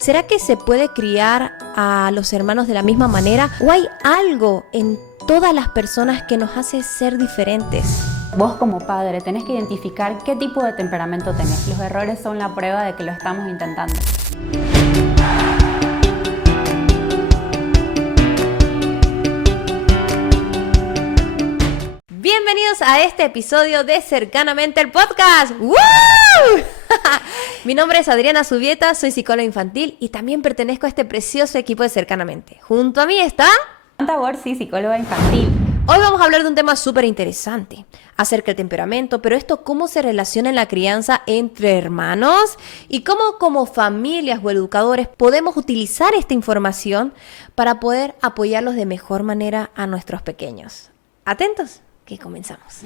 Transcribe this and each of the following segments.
¿Será que se puede criar a los hermanos de la misma manera? ¿O hay algo en todas las personas que nos hace ser diferentes? Vos como padre tenés que identificar qué tipo de temperamento tenés. Los errores son la prueba de que lo estamos intentando. Bienvenidos a este episodio de Cercanamente el Podcast. ¡Woo! Mi nombre es Adriana Zubieta, soy psicóloga infantil y también pertenezco a este precioso equipo de Cercanamente. Junto a mí está... Samantha Borsi, psicóloga infantil. Hoy vamos a hablar de un tema súper interesante acerca del temperamento, pero esto cómo se relaciona en la crianza entre hermanos y cómo como familias o educadores podemos utilizar esta información para poder apoyarlos de mejor manera a nuestros pequeños. ¿Atentos? Que comenzamos.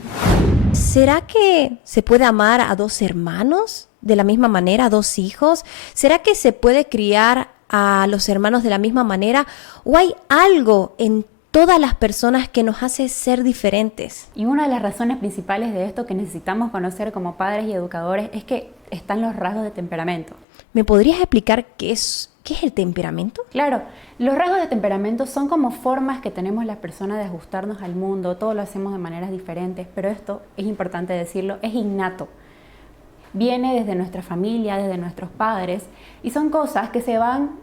¿Será que se puede amar a dos hermanos de la misma manera, a dos hijos? ¿Será que se puede criar a los hermanos de la misma manera? ¿O hay algo en todas las personas que nos hace ser diferentes? Y una de las razones principales de esto que necesitamos conocer como padres y educadores es que están los rasgos de temperamento. ¿Me podrías explicar qué es el temperamento? Claro, los rasgos de temperamento son como formas que tenemos las personas de ajustarnos al mundo, todo lo hacemos de maneras diferentes, pero esto, es importante decirlo, es innato. Viene desde nuestra familia, desde nuestros padres, y son cosas que se van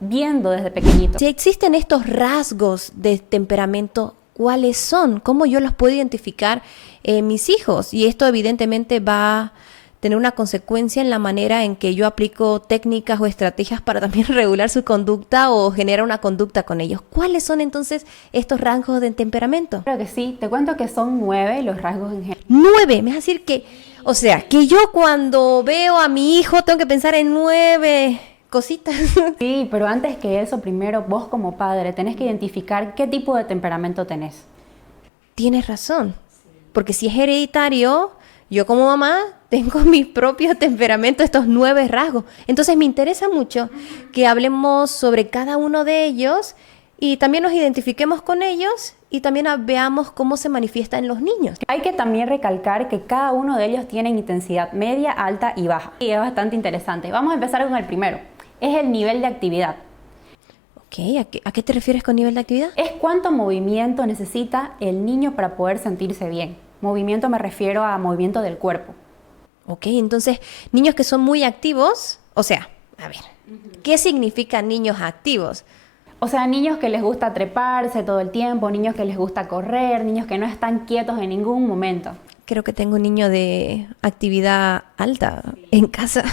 viendo desde pequeñitos. Si existen estos rasgos de temperamento, ¿cuáles son? ¿Cómo yo los puedo identificar en mis hijos? Y esto evidentemente va a tener una consecuencia en la manera en que yo aplico técnicas o estrategias para también regular su conducta o generar una conducta con ellos. ¿Cuáles son entonces estos rasgos de temperamento? Claro que sí, te cuento que son 9 los rasgos en general. 9, me vas a decir que, o sea, que yo cuando veo a mi hijo tengo que pensar en 9 cositas. Sí, pero antes que eso, primero vos como padre tenés que identificar qué tipo de temperamento tenés. Tienes razón, porque si es hereditario, yo como mamá tengo mi propio temperamento, estos 9 rasgos. Entonces me interesa mucho que hablemos sobre cada uno de ellos y también nos identifiquemos con ellos y también veamos cómo se manifiesta en los niños. Hay que también recalcar que cada uno de ellos tiene intensidad media, alta y baja. Y es bastante interesante. Vamos a empezar con el primero. Es el nivel de actividad. Ok, ¿a qué te refieres con nivel de actividad? Es cuánto movimiento necesita el niño para poder sentirse bien. Movimiento me refiero a movimiento del cuerpo. Ok, entonces, niños que son muy activos, o sea, a ver, ¿qué significan niños activos? O sea, niños que les gusta treparse todo el tiempo, niños que les gusta correr, niños que no están quietos en ningún momento. Creo que tengo un niño de actividad alta en casa.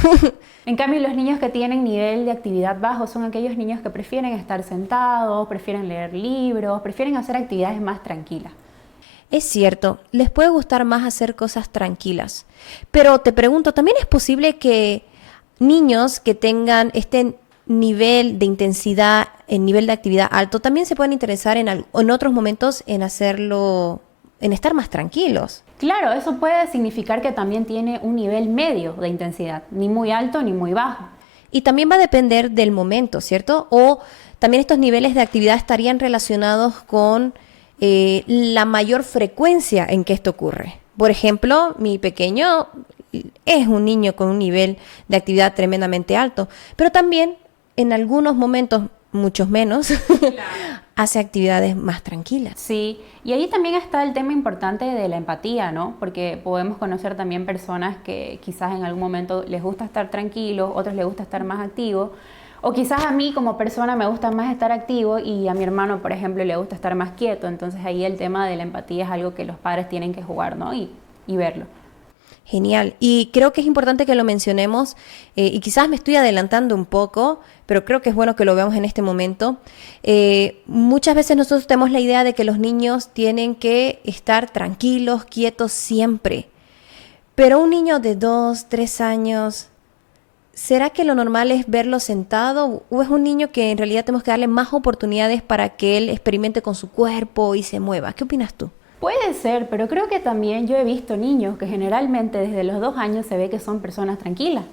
En cambio, los niños que tienen nivel de actividad bajo son aquellos niños que prefieren estar sentados, prefieren leer libros, prefieren hacer actividades más tranquilas. Es cierto, les puede gustar más hacer cosas tranquilas. Pero te pregunto, ¿también es posible que niños que tengan este nivel de intensidad, el nivel de actividad alto, también se pueden interesar en otros momentos en hacerlo, en estar más tranquilos? Claro, eso puede significar que también tiene un nivel medio de intensidad, ni muy alto ni muy bajo. Y también va a depender del momento, ¿cierto? O también estos niveles de actividad estarían relacionados con la mayor frecuencia en que esto ocurre. Por ejemplo, mi pequeño es un niño con un nivel de actividad tremendamente alto, pero también en algunos momentos, muchos menos, hace actividades más tranquilas. Sí, y ahí también está el tema importante de la empatía, ¿no? Porque podemos conocer también personas que quizás en algún momento les gusta estar tranquilos, otros les gusta estar más activos, o quizás a mí como persona me gusta más estar activo y a mi hermano, por ejemplo, le gusta estar más quieto. Entonces ahí el tema de la empatía es algo que los padres tienen que jugar, ¿no? Y verlo. Genial. Y creo que es importante que lo mencionemos y quizás me estoy adelantando un poco, pero creo que es bueno que lo veamos en este momento. Muchas veces nosotros tenemos la idea de que los niños tienen que estar tranquilos, quietos siempre. Pero un niño de 2, 3 años... ¿será que lo normal es verlo sentado o es un niño que en realidad tenemos que darle más oportunidades para que él experimente con su cuerpo y se mueva? ¿Qué opinas tú? Puede ser, pero creo que también yo he visto niños que generalmente desde los 2 años se ve que son personas tranquilas.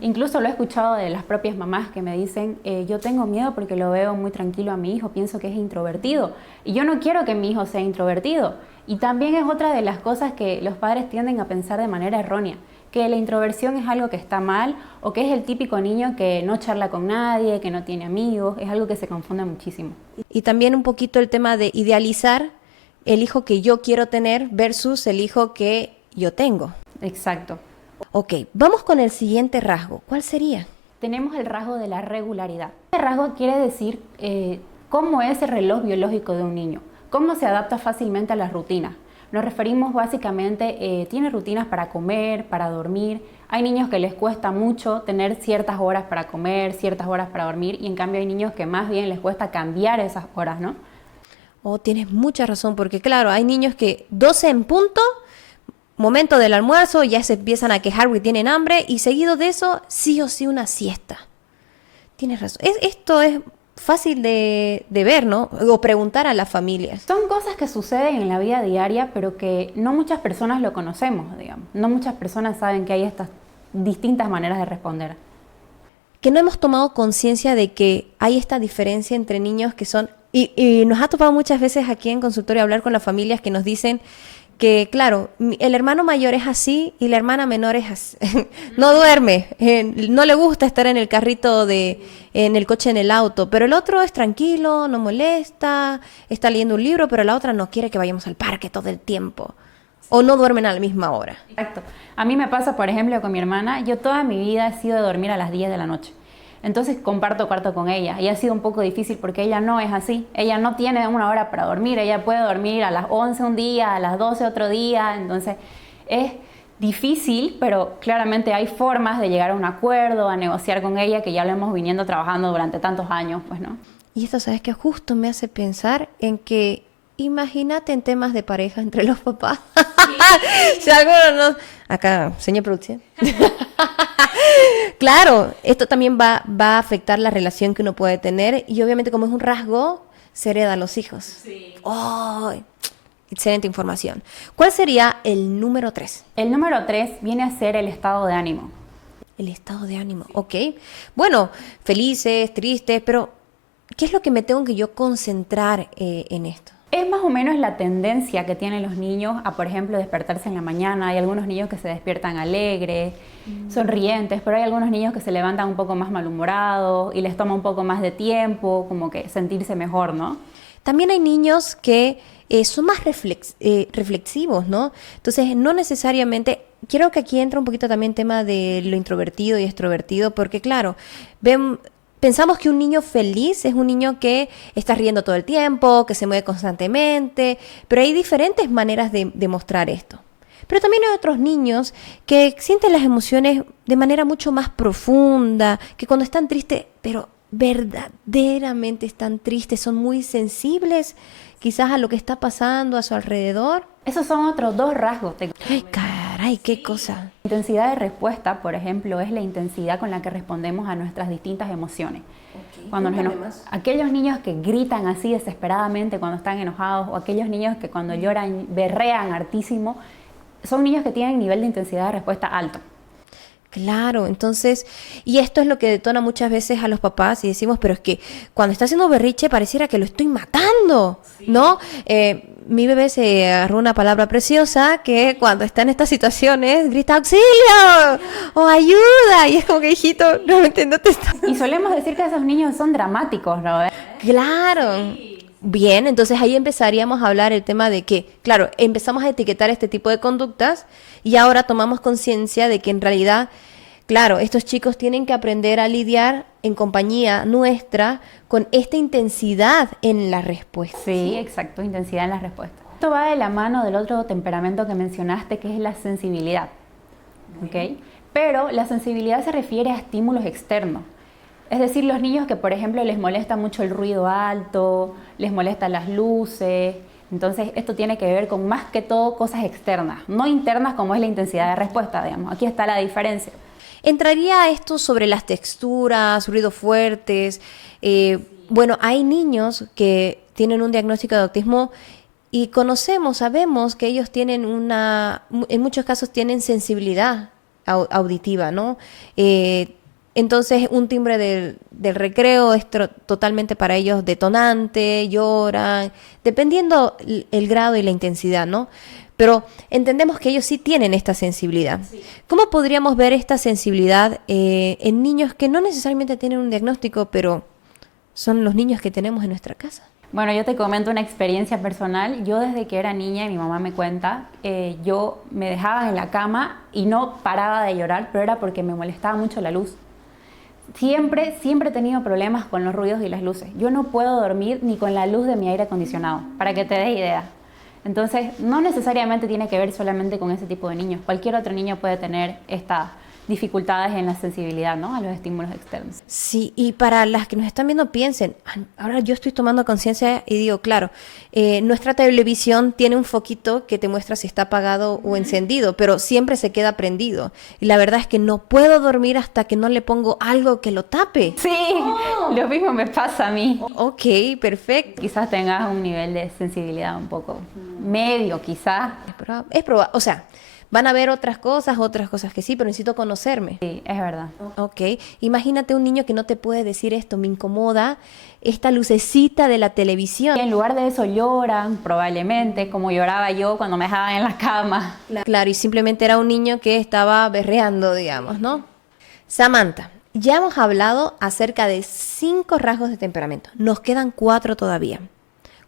Incluso lo he escuchado de las propias mamás que me dicen, yo tengo miedo porque lo veo muy tranquilo a mi hijo, pienso que es introvertido y yo no quiero que mi hijo sea introvertido. Y también es otra de las cosas que los padres tienden a pensar de manera errónea, que la introversión es algo que está mal o que es el típico niño que no charla con nadie, que no tiene amigos, es algo que se confunde muchísimo. Y también un poquito el tema de idealizar el hijo que yo quiero tener versus el hijo que yo tengo. Exacto. Ok, vamos con el siguiente rasgo. ¿Cuál sería? Tenemos el rasgo de la regularidad. Este rasgo quiere decir cómo es el reloj biológico de un niño, cómo se adapta fácilmente a las rutinas. Nos referimos básicamente, tiene rutinas para comer, para dormir. Hay niños que les cuesta mucho tener ciertas horas para comer, ciertas horas para dormir, y en cambio hay niños que más bien les cuesta cambiar esas horas, ¿no? Oh, tienes mucha razón, porque claro, hay niños que 12 en punto, momento del almuerzo, ya se empiezan a quejar porque tienen hambre, y seguido de eso, sí o sí una siesta. Tienes razón. Esto es fácil de ver, ¿no? O preguntar a las familias. Son cosas que suceden en la vida diaria, pero que no muchas personas lo conocemos, digamos. No muchas personas saben que hay estas distintas maneras de responder. Que no hemos tomado conciencia de que hay esta diferencia entre niños que son... Y nos ha topado muchas veces aquí en consultorio hablar con las familias que nos dicen que, claro, el hermano mayor es así y la hermana menor es así. No duerme, no le gusta estar en el carrito, en el coche, en el auto, pero el otro es tranquilo, no molesta, está leyendo un libro, pero la otra no quiere que vayamos al parque todo el tiempo. O no duermen a la misma hora. Exacto. A mí me pasa, por ejemplo, con mi hermana. Yo toda mi vida he sido de dormir a las 10 de la noche. Entonces comparto cuarto con ella y ha sido un poco difícil porque ella no es así. Ella no tiene una hora para dormir. Ella puede dormir a las 11 un día, a las 12 otro día. Entonces es difícil, pero claramente hay formas de llegar a un acuerdo, a negociar con ella, que ya lo hemos viniendo trabajando durante tantos años, pues, ¿no? Y esto, ¿sabes qué? Justo me hace pensar en que imagínate en temas de pareja entre los papás. Si alguno no... Acá, señor producción. Claro, esto también va a afectar la relación que uno puede tener y obviamente como es un rasgo, se hereda a los hijos. Sí. Oh, excelente información. ¿Cuál sería el número 3? El número 3 viene a ser el estado de ánimo. El estado de ánimo, ok. Bueno, felices, tristes, pero ¿qué es lo que me tengo que yo concentrar en esto? Es más o menos la tendencia que tienen los niños a, por ejemplo, despertarse en la mañana. Hay algunos niños que se despiertan alegres, sonrientes, pero hay algunos niños que se levantan un poco más malhumorados y les toma un poco más de tiempo, como que sentirse mejor, ¿no? También hay niños que son más reflexivos, ¿no? Entonces, no necesariamente... Quiero que aquí entra un poquito también el tema de lo introvertido y extrovertido, porque claro, pensamos que un niño feliz es un niño que está riendo todo el tiempo, que se mueve constantemente, pero hay diferentes maneras de mostrar esto. Pero también hay otros niños que sienten las emociones de manera mucho más profunda, que cuando están tristes, pero verdaderamente están tristes, son muy sensibles quizás a lo que está pasando a su alrededor. Esos son otros dos rasgos. Ay, caray, qué cosa. La intensidad de respuesta, por ejemplo, es la intensidad con la que respondemos a nuestras distintas emociones. Okay. Aquellos niños que gritan así desesperadamente cuando están enojados, o aquellos niños que cuando lloran berrean hartísimo, son niños que tienen nivel de intensidad de respuesta alto. Claro, entonces, y esto es lo que detona muchas veces a los papás y decimos, pero es que cuando está haciendo berriche pareciera que lo estoy matando, sí. ¿No? Mi bebé se agarró una palabra preciosa que cuando está en estas situaciones grita auxilio o ayuda y es como que hijito, no me entiendo. Y solemos decir que esos niños son dramáticos, ¿no? Claro. Bien, entonces ahí empezaríamos a hablar el tema de que, claro, empezamos a etiquetar este tipo de conductas y ahora tomamos conciencia de que en realidad, claro, estos chicos tienen que aprender a lidiar en compañía nuestra con esta intensidad en la respuesta. Sí, exacto, intensidad en la respuesta. Esto va de la mano del otro temperamento que mencionaste, que es la sensibilidad, ¿ok? Pero la sensibilidad se refiere a estímulos externos. Es decir, los niños que, por ejemplo, les molesta mucho el ruido alto, les molestan las luces. Entonces, esto tiene que ver con más que todo cosas externas, no internas como es la intensidad de respuesta, digamos. Aquí está la diferencia. ¿Entraría esto sobre las texturas, ruidos fuertes? Bueno, hay niños que tienen un diagnóstico de autismo y sabemos que ellos tienen en muchos casos tienen sensibilidad auditiva, ¿no? Entonces, un timbre del recreo es totalmente para ellos detonante, lloran, dependiendo el grado y la intensidad, ¿no? pero entendemos que ellos sí tienen esta sensibilidad. Sí. ¿Cómo podríamos ver esta sensibilidad en niños que no necesariamente tienen un diagnóstico, pero son los niños que tenemos en nuestra casa? Bueno, yo te comento una experiencia personal. Yo desde que era niña, y mi mamá me cuenta, yo me dejaba en la cama y no paraba de llorar, pero era porque me molestaba mucho la luz. Siempre he tenido problemas con los ruidos y las luces. Yo no puedo dormir ni con la luz de mi aire acondicionado, para que te des idea. Entonces, no necesariamente tiene que ver solamente con ese tipo de niños. Cualquier otro niño puede tener estas dificultades en la sensibilidad, ¿no?, a los estímulos externos. Sí, y para las que nos están viendo, piensen, ahora yo estoy tomando conciencia y digo, claro, nuestra televisión tiene un foquito que te muestra si está apagado o encendido, pero siempre se queda prendido. Y la verdad es que no puedo dormir hasta que no le pongo algo que lo tape. Sí, lo mismo me pasa a mí. Ok, perfecto. Quizás tengas un nivel de sensibilidad un poco medio, quizás. Es probable, o sea, van a ver otras cosas que sí, pero necesito conocerme. Sí, es verdad. Ok, imagínate un niño que no te puede decir esto, me incomoda esta lucecita de la televisión. Y en lugar de eso lloran, probablemente, como lloraba yo cuando me dejaban en la cama. Claro, y simplemente era un niño que estaba berreando, digamos, ¿no? Samantha, ya hemos hablado acerca de 5 rasgos de temperamento. Nos quedan 4 todavía.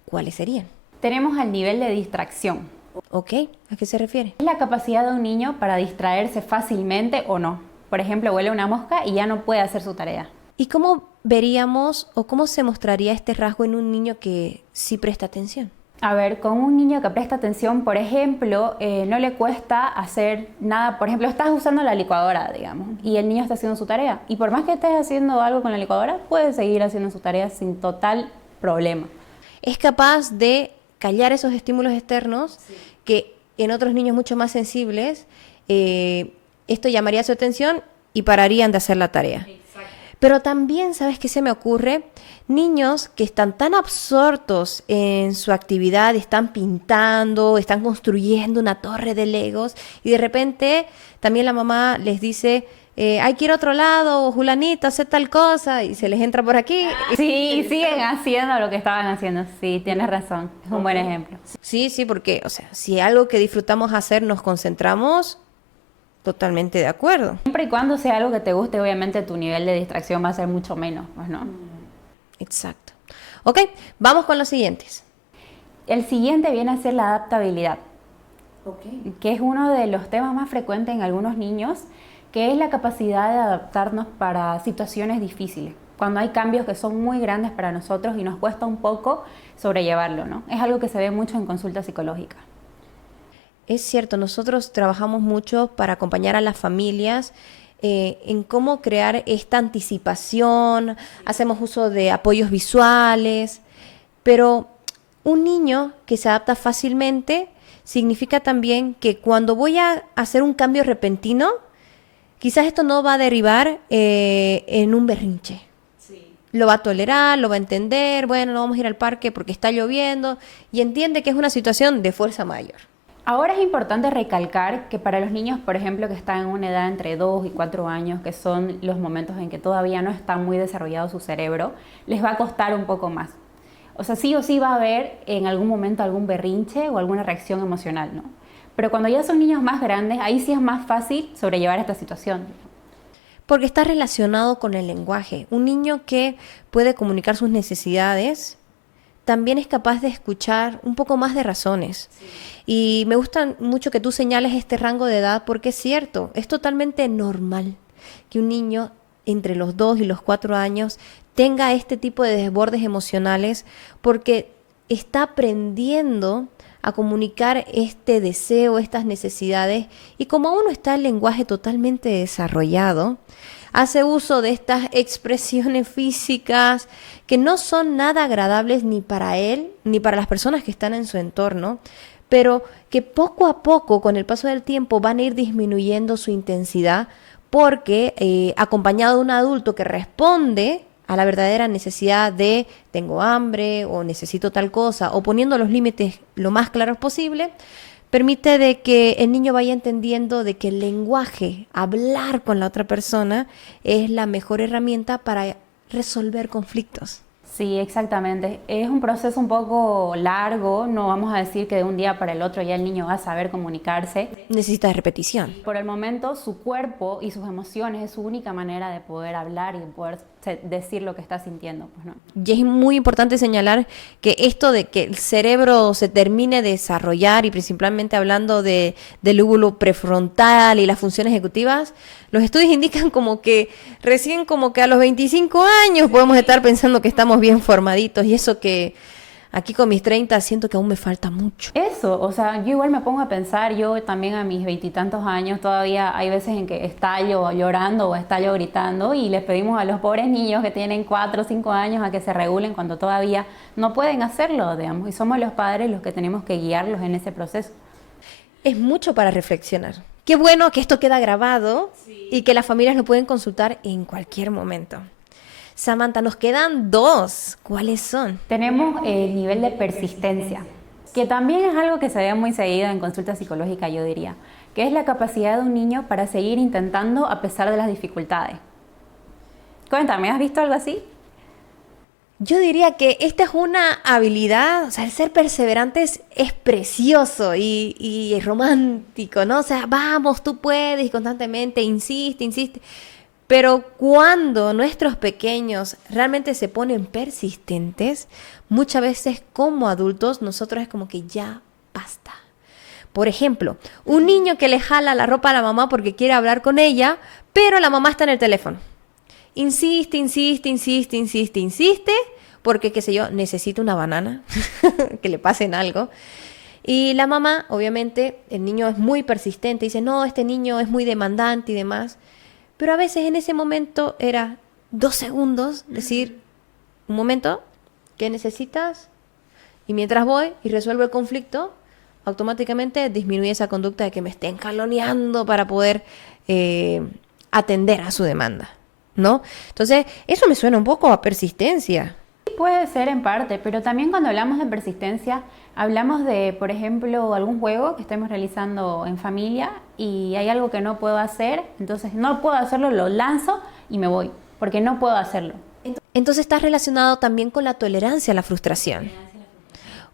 ¿Cuáles serían? Tenemos el nivel de distracción. Ok, ¿a qué se refiere? Es la capacidad de un niño para distraerse fácilmente o no. Por ejemplo, huele una mosca y ya no puede hacer su tarea. ¿Y cómo veríamos o cómo se mostraría este rasgo en un niño que sí presta atención? A ver, con un niño que presta atención, por ejemplo, no le cuesta hacer nada. Por ejemplo, estás usando la licuadora, digamos, y el niño está haciendo su tarea. Y por más que estés haciendo algo con la licuadora, puede seguir haciendo su tarea sin total problema. Es capaz de callar esos estímulos externos, sí, que en otros niños mucho más sensibles, esto llamaría su atención y pararían de hacer la tarea. Exacto. Pero también, ¿sabes qué se me ocurre? Niños que están tan absortos en su actividad, están pintando, están construyendo una torre de Legos y de repente también la mamá les dice, hay que ir a otro lado, Julanito, hacer tal cosa, y se les entra por aquí. Sí, siguen haciendo lo que estaban haciendo. Sí, tienes razón. Es un buen ejemplo. Sí, porque, o sea, si algo que disfrutamos hacer nos concentramos, totalmente de acuerdo. Siempre y cuando sea algo que te guste, obviamente tu nivel de distracción va a ser mucho menos, pues, ¿no? Exacto. Ok, vamos con los siguientes. El siguiente viene a ser la adaptabilidad, que es uno de los temas más frecuentes en algunos niños, que es la capacidad de adaptarnos para situaciones difíciles, cuando hay cambios que son muy grandes para nosotros y nos cuesta un poco sobrellevarlo, ¿no? Es algo que se ve mucho en consulta psicológica. Es cierto, nosotros trabajamos mucho para acompañar a las familias en cómo crear esta anticipación, hacemos uso de apoyos visuales, pero un niño que se adapta fácilmente significa también que cuando voy a hacer un cambio repentino, quizás esto no va a derivar en un berrinche. Sí. Lo va a tolerar, lo va a entender, bueno, no vamos a ir al parque porque está lloviendo, y entiende que es una situación de fuerza mayor. Ahora es importante recalcar que para los niños, por ejemplo, que están en una edad entre 2 y 4 años, que son los momentos en que todavía no está muy desarrollado su cerebro, les va a costar un poco más. O sea, sí o sí va a haber en algún momento algún berrinche o alguna reacción emocional, ¿no? Pero cuando ya son niños más grandes, ahí sí es más fácil sobrellevar esta situación. Porque está relacionado con el lenguaje. Un niño que puede comunicar sus necesidades también es capaz de escuchar un poco más de razones. Sí. Y me gusta mucho que tú señales este rango de edad porque es cierto, es totalmente normal que un niño entre los 2 y los 4 años tenga este tipo de desbordes emocionales porque está aprendiendo a comunicar este deseo, estas necesidades, y como aún no está el lenguaje totalmente desarrollado, hace uso de estas expresiones físicas que no son nada agradables ni para él, ni para las personas que están en su entorno, pero que poco a poco, con el paso del tiempo, van a ir disminuyendo su intensidad porque acompañado de un adulto que responde a la verdadera necesidad de tengo hambre o necesito tal cosa, o poniendo los límites lo más claros posible, permite de que el niño vaya entendiendo de que el lenguaje, hablar con la otra persona, es la mejor herramienta para resolver conflictos. Sí, exactamente. Es un proceso un poco largo, no vamos a decir que de un día para el otro ya el niño va a saber comunicarse. Necesita de repetición. Por el momento, su cuerpo y sus emociones es su única manera de poder hablar y de poder decir lo que está sintiendo, pues, ¿no? Y es muy importante señalar que esto de que el cerebro se termine de desarrollar, y principalmente hablando del lóbulo prefrontal y las funciones ejecutivas, los estudios indican como que recién como que a los 25 años podemos estar pensando que estamos bien formaditos, y eso que aquí con mis 30 siento que aún me falta mucho. Eso, o sea, yo igual me pongo a pensar, yo también a mis veintitantos años todavía hay veces en que estallo llorando o estallo gritando y les pedimos a los pobres niños que tienen 4 o 5 años a que se regulen cuando todavía no pueden hacerlo, digamos, y somos los padres los que tenemos que guiarlos en ese proceso. Es mucho para reflexionar. Qué bueno que esto queda grabado y que las familias lo pueden consultar en cualquier momento. Samantha, nos quedan 2. ¿Cuáles son? Tenemos el nivel de persistencia, que también es algo que se ve muy seguido en consulta psicológica, yo diría, que es la capacidad de un niño para seguir intentando a pesar de las dificultades. Cuéntame, ¿has visto algo así? Yo diría que esta es una habilidad, o sea, el ser perseverante es precioso y romántico, ¿no? O sea, vamos, tú puedes, y constantemente insiste, insiste. Pero cuando nuestros pequeños realmente se ponen persistentes, muchas veces como adultos nosotros es como que ya basta. Por ejemplo, un niño que le jala la ropa a la mamá porque quiere hablar con ella, pero la mamá está en el teléfono. Insiste, insiste, insiste, insiste, insiste, porque, qué sé yo, necesita una banana, que le pasen algo. Y la mamá, obviamente, el niño es muy persistente, dice, no, este niño es muy demandante y demás. Pero a veces en ese momento era 2 segundos, decir, un momento, ¿qué necesitas? Y mientras voy y resuelvo el conflicto, automáticamente disminuye esa conducta de que me estén caloneando para poder atender a su demanda, ¿no? Entonces, eso me suena un poco a persistencia. Puede ser en parte, pero también cuando hablamos de persistencia, hablamos de, por ejemplo, algún juego que estemos realizando en familia y hay algo que no puedo hacer, entonces no puedo hacerlo, lo lanzo y me voy, porque no puedo hacerlo. Entonces está relacionado también con la tolerancia a la frustración.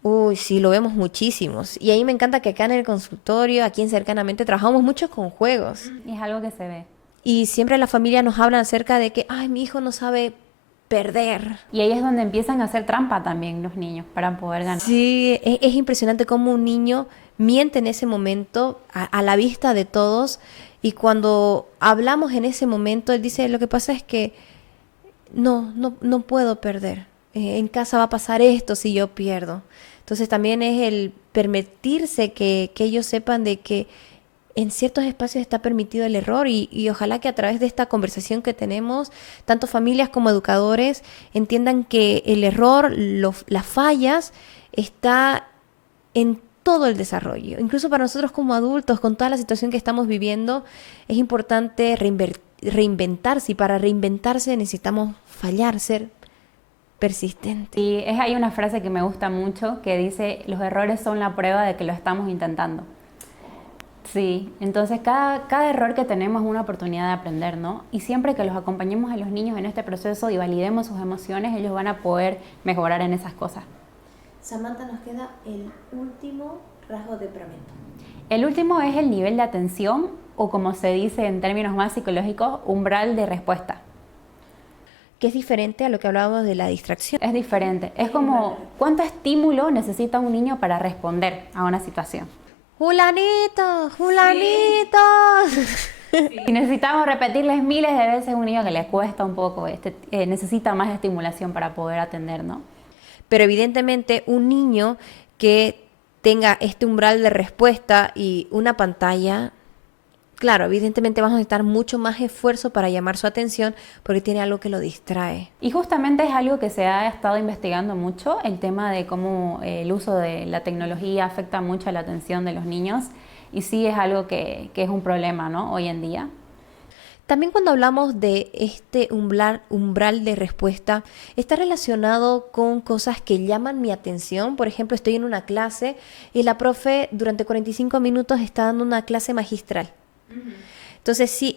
Uy, sí, lo vemos muchísimos. Y ahí me encanta que acá en el consultorio, aquí en Cercanamente, trabajamos mucho con juegos. Es algo que se ve. Y siempre la familia nos habla acerca de que, ay, mi hijo no sabe perder. Y ahí es donde empiezan a hacer trampa también los niños para poder ganar. Sí, es impresionante cómo un niño miente en ese momento a la vista de todos, y cuando hablamos en ese momento, él dice, lo que pasa es que no puedo perder. En casa va a pasar esto si yo pierdo. Entonces también es el permitirse que ellos sepan de que en ciertos espacios está permitido el error, y ojalá que a través de esta conversación que tenemos, tanto familias como educadores entiendan que el error, las fallas, está en todo el desarrollo. Incluso para nosotros como adultos, con toda la situación que estamos viviendo, es importante reinventarse, y para reinventarse necesitamos fallar, ser persistente. Y hay una frase que me gusta mucho que dice, los errores son la prueba de que lo estamos intentando. Sí, entonces cada error que tenemos es una oportunidad de aprender, ¿no? Y siempre que los acompañemos a los niños en este proceso y validemos sus emociones, ellos van a poder mejorar en esas cosas. Samantha, nos queda el último rasgo de temperamento. El último es el nivel de atención, o como se dice en términos más psicológicos, umbral de respuesta. Que es diferente a lo que hablábamos de la distracción. Es diferente, es como cuánto estímulo necesita un niño para responder a una situación. ¡Julanito! ¡Julanito! Sí. Y necesitamos repetirles miles de veces a un niño que le cuesta un poco, necesita más estimulación para poder atender, ¿no? Pero evidentemente un niño que tenga este umbral de respuesta y una pantalla, claro, evidentemente vamos a necesitar mucho más esfuerzo para llamar su atención porque tiene algo que lo distrae. Y justamente es algo que se ha estado investigando mucho, el tema de cómo el uso de la tecnología afecta mucho a la atención de los niños, y sí es algo que es un problema, ¿no? Hoy en día. También cuando hablamos de este umbral de respuesta, está relacionado con cosas que llaman mi atención. Por ejemplo, estoy en una clase y la profe durante 45 minutos está dando una clase magistral. Entonces, si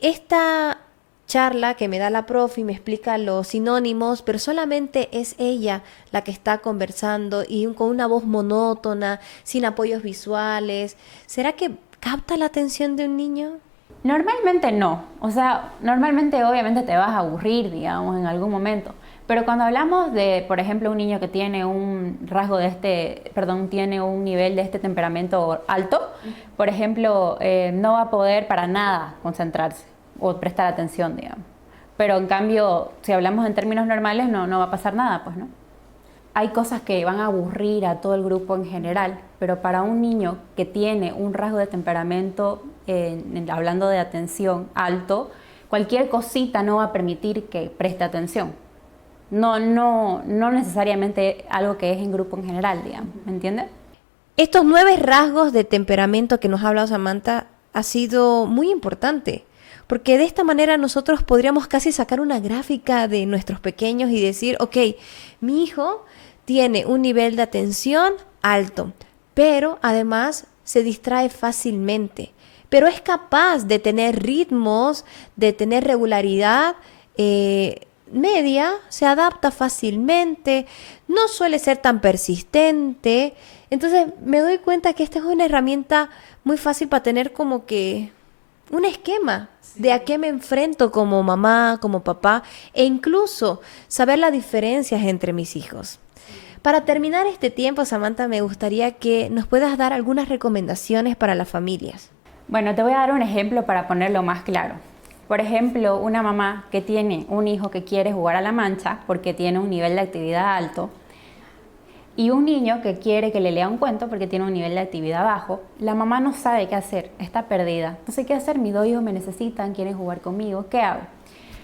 charla que me da la profe y me explica los sinónimos, pero solamente es ella la que está conversando y con una voz monótona, sin apoyos visuales. ¿Será que capta la atención de un niño? Normalmente no, o sea, normalmente obviamente te vas a aburrir, digamos, en algún momento. Pero cuando hablamos de, por ejemplo, un niño que tiene un rasgo de tiene un nivel de este temperamento alto, por ejemplo, no va a poder para nada concentrarse o prestar atención, digamos. Pero en cambio, si hablamos en términos normales, no va a pasar nada, pues, ¿no? Hay cosas que van a aburrir a todo el grupo en general, pero para un niño que tiene un rasgo de temperamento, hablando de atención alto, cualquier cosita no va a permitir que preste atención. No necesariamente algo que es en grupo en general, digamos, ¿me entiendes? Estos 9 rasgos de temperamento que nos ha hablado Samantha ha sido muy importante, porque de esta manera nosotros podríamos casi sacar una gráfica de nuestros pequeños y decir, ok, mi hijo tiene un nivel de atención alto, pero además se distrae fácilmente, pero es capaz de tener ritmos, de tener regularidad media, se adapta fácilmente, no suele ser tan persistente. Entonces me doy cuenta que esta es una herramienta muy fácil para tener como que un esquema de a qué me enfrento como mamá, como papá, e incluso saber las diferencias entre mis hijos. Para terminar este tiempo, Samantha, me gustaría que nos puedas dar algunas recomendaciones para las familias. Bueno, te voy a dar un ejemplo para ponerlo más claro. Por ejemplo, una mamá que tiene un hijo que quiere jugar a la mancha porque tiene un nivel de actividad alto y un niño que quiere que le lea un cuento porque tiene un nivel de actividad bajo, la mamá no sabe qué hacer, está perdida. No sé qué hacer, mis 2 hijos me necesitan, quieren jugar conmigo, ¿qué hago?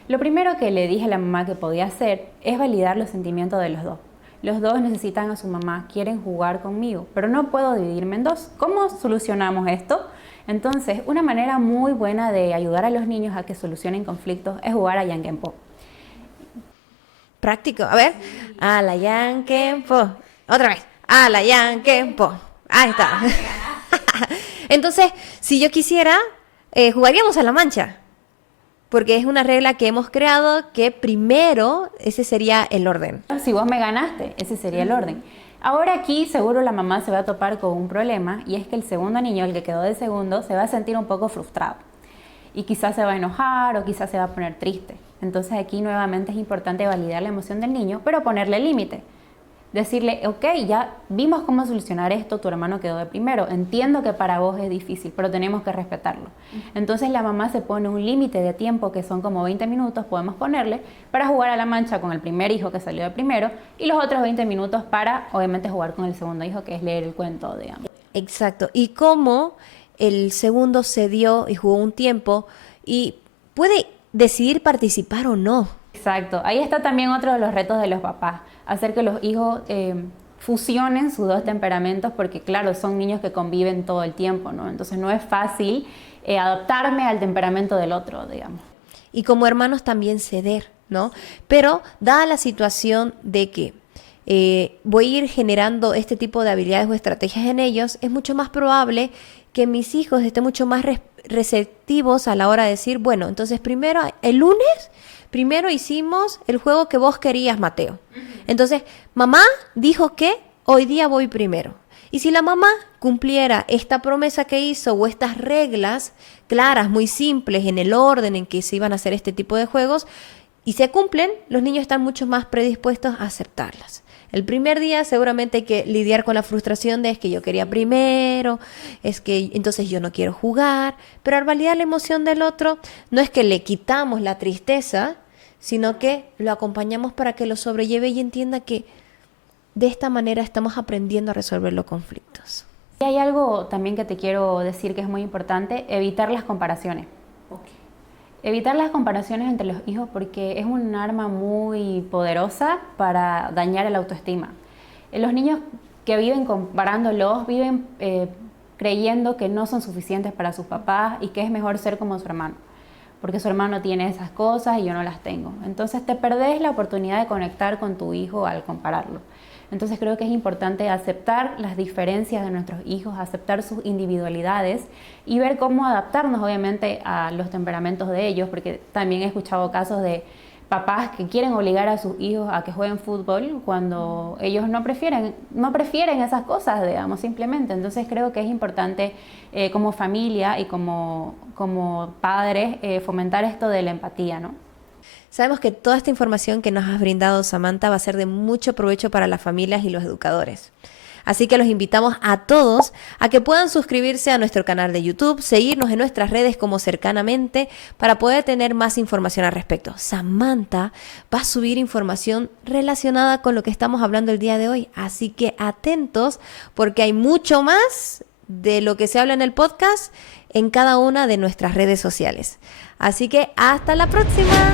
Lo primero que le dije a la mamá que podía hacer es validar los sentimientos de los dos. Los dos necesitan a su mamá, quieren jugar conmigo, pero no puedo dividirme en 2. ¿Cómo solucionamos esto? Entonces, una manera muy buena de ayudar a los niños a que solucionen conflictos es jugar a Yankenpo. Práctico. A ver. A la Yankenpo. Otra vez. A la Yankenpo. Ahí está. Entonces, si yo quisiera, jugaríamos a la mancha. Porque es una regla que hemos creado que primero, ese sería el orden. Si vos me ganaste, ese sería el orden. Ahora aquí seguro la mamá se va a topar con un problema y es que el segundo niño, el que quedó de segundo, se va a sentir un poco frustrado. Y quizás se va a enojar o quizás se va a poner triste. Entonces aquí nuevamente es importante validar la emoción del niño, pero ponerle límite. Decirle, ok, ya vimos cómo solucionar esto, tu hermano quedó de primero, entiendo que para vos es difícil, pero tenemos que respetarlo. Entonces la mamá se pone un límite de tiempo, que son como 20 minutos, podemos ponerle, para jugar a la mancha con el primer hijo que salió de primero, y los otros 20 minutos para, obviamente, jugar con el segundo hijo, que es leer el cuento, digamos. Exacto. Y cómo el segundo cedió y jugó un tiempo y puede decidir participar o no. Exacto. Ahí está también otro de los retos de los papás, hacer que los hijos fusionen sus 2 temperamentos, porque claro, son niños que conviven todo el tiempo, ¿no? Entonces no es fácil adaptarme al temperamento del otro, digamos. Y como hermanos también ceder, ¿no? Pero dada la situación de que voy a ir generando este tipo de habilidades o estrategias en ellos, es mucho más probable que mis hijos estén mucho más receptivos a la hora de decir, bueno, entonces el lunes primero hicimos el juego que vos querías, Mateo. Entonces, mamá dijo que hoy día voy primero. Y si la mamá cumpliera esta promesa que hizo o estas reglas claras, muy simples, en el orden en que se iban a hacer este tipo de juegos, y se cumplen, los niños están mucho más predispuestos a aceptarlas. El primer día seguramente hay que lidiar con la frustración de es que yo quería primero, es que entonces yo no quiero jugar, pero al validar la emoción del otro, no es que le quitamos la tristeza, sino que lo acompañamos para que lo sobrelleve y entienda que de esta manera estamos aprendiendo a resolver los conflictos. Y hay algo también que te quiero decir que es muy importante, evitar las comparaciones. Okay. Evitar las comparaciones entre los hijos porque es un arma muy poderosa para dañar el autoestima. Los niños que viven comparándolos, viven creyendo que no son suficientes para sus papás y que es mejor ser como su hermano. porque su hermano tiene esas cosas y yo no las tengo. Entonces te perdés la oportunidad de conectar con tu hijo al compararlo. Entonces creo que es importante aceptar las diferencias de nuestros hijos, aceptar sus individualidades y ver cómo adaptarnos obviamente a los temperamentos de ellos, porque también he escuchado casos de papás que quieren obligar a sus hijos a que jueguen fútbol cuando ellos no prefieren esas cosas, digamos, simplemente. Entonces creo que es importante como familia y como padres fomentar esto de la empatía, ¿no? Sabemos que toda esta información que nos has brindado, Samantha, va a ser de mucho provecho para las familias y los educadores. Así que los invitamos a todos a que puedan suscribirse a nuestro canal de YouTube, seguirnos en nuestras redes como Cercanamente para poder tener más información al respecto. Samantha va a subir información relacionada con lo que estamos hablando el día de hoy. Así que atentos porque hay mucho más de lo que se habla en el podcast en cada una de nuestras redes sociales. Así que hasta la próxima.